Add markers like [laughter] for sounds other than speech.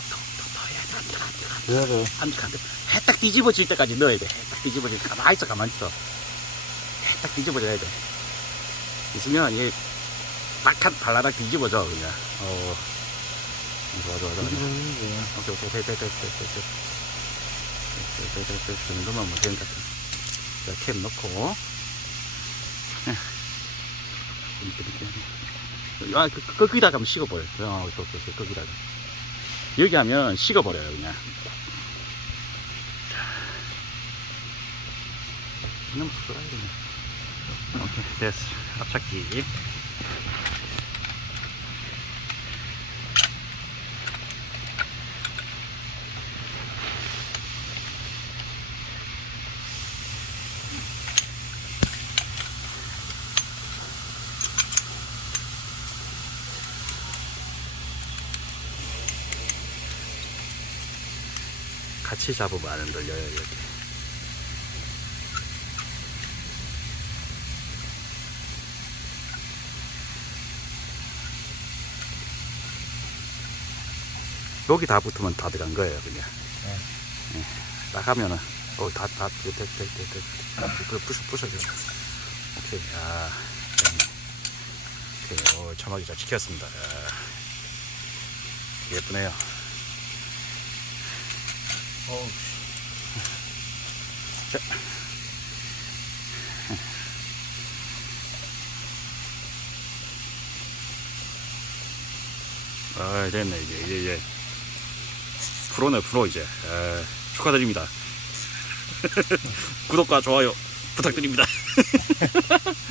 더 돼, 안 돼. 그래야 돼. 안 돼, 안 돼. 해딱 뒤집어질 때까지 넣어야 돼. 해딱 뒤집어질 때 가만히 있어, 가만히 있어. 해딱 뒤집어져야 돼. 있으면 얘 딱한 발라락 뒤집어져 그냥. 어. 좋아, 좋아, 좋아. 오케이, 오케이, 됐. 됐, 됐, 됐, 됐. 정도만 뭐 되는 것 같아. 자, 캡 넣고. [laughs] 아, 그, 그, 거기다가 하면 식어버려요. 어, 그, 그, 그, 거기다가. 여기 하면 식어버려요, 그냥. 너무 부끄러워, 그냥. 오케이, 됐어. 앞찾기. 같이 잡으면 안 흔들려요, 여기. 여기 다 붙으면 다 들어간 거예요, 그냥. 네. 예. 딱 하면은, 어, 다, 다, 됐, 됐, 됐, 됐, 됐. 그, 부셔, 부셔줘. 오케이, 아, 네. 오케이, 오, 처막이 잘 지켰습니다. 아, 예쁘네요. 어우, 자. 아, 됐네, 이제, 이제, 이제. 프로네, 프로, 이제. 아, 축하드립니다. [laughs] 구독과 좋아요 부탁드립니다. [laughs]